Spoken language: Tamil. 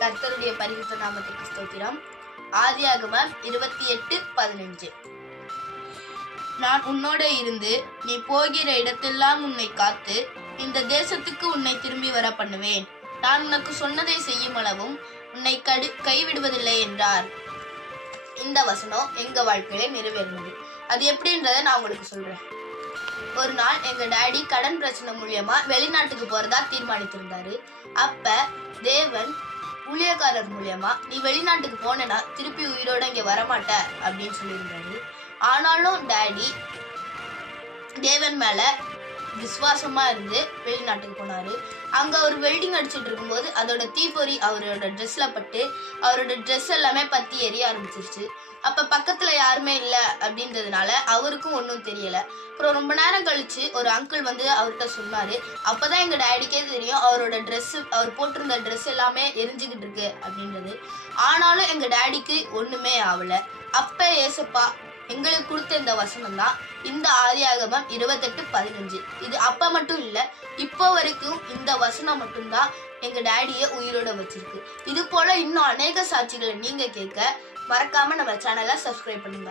கர்த்தருடைய பரிசுத்த நாமத்துக்கு ஸ்தோத்திரம். ஆதியாகமம் இருபத்தி எட்டு பதினஞ்சு. நான் உன்னோட இருந்து நீ போகிற இடத்தெல்லாம் உன்னை காத்து இந்த தேசத்துக்கு உன்னை திரும்பி வர பண்ணுவேன் நான் உனக்கு சொன்னதை செய்யும் அளவும் உன்னை கடு கைவிடுவதில்லை என்றார். இந்த வசனம் எங்க வாழ்க்கையில நிறைவேறினது. அது எப்படின்றத நான் உங்களுக்கு சொல்றேன். ஒரு நாள் எங்க டாடி கடன் பிரச்சனை மூலியமா வெளிநாட்டுக்கு போறதா தீர்மானித்திருந்தாரு. அப்ப தேவன் ஊழியக்காரர் மூலியமா நீ வெளிநாட்டுக்கு போனேன்னா திருப்பி உயிரோட இங்க வரமாட்ட அப்படின்னு சொல்லியிருந்தாரு. ஆனாலும் டேடி தேவன் மேல விசுவாசமாக இருந்து வெளிநாட்டுக்கு போனார். அங்கே அவர் வெல்டிங் அடிச்சிட்டு இருக்கும்போது அதோட தீப்பொறி அவரோட ட்ரெஸ்ஸில் பட்டு அவரோட ட்ரெஸ் எல்லாமே பற்றி எரிய ஆரம்பிச்சிருச்சு. அப்போ பக்கத்தில் யாருமே இல்லை அப்படின்றதுனால அவருக்கும் ஒன்றும் தெரியலை. அப்புறம் ரொம்ப நேரம் கழிச்சு ஒரு அங்கிள் வந்து அவர்கிட்ட சொன்னார் அப்போ தான் எங்கள் டேடிக்கே தெரியும் அவரோட ட்ரெஸ்ஸு அவர் போட்டிருந்த ட்ரெஸ் எல்லாமே எரிஞ்சுக்கிட்டு இருக்கு அப்படின்றது. ஆனாலும் எங்கள் டேடிக்கு ஒன்றுமே ஆகலை அப்போ ஏசப்பா எங்களுக்கு கொடுத்த இந்த வசனம் தான் இந்த ஆதியாகமம் இருபத்தெட்டு பதினஞ்சு. இது அப்ப மட்டும் இல்ல இப்போ வரைக்கும் இந்த வசனம் மட்டும்தான் எங்க டேடியை உயிரோட வச்சிருக்கு. இது போல இன்னும் அநேக சாட்சிகளை நீங்க கேட்க மறக்காம நம்ம சேனலை சப்ஸ்கிரைப் பண்ணுங்க.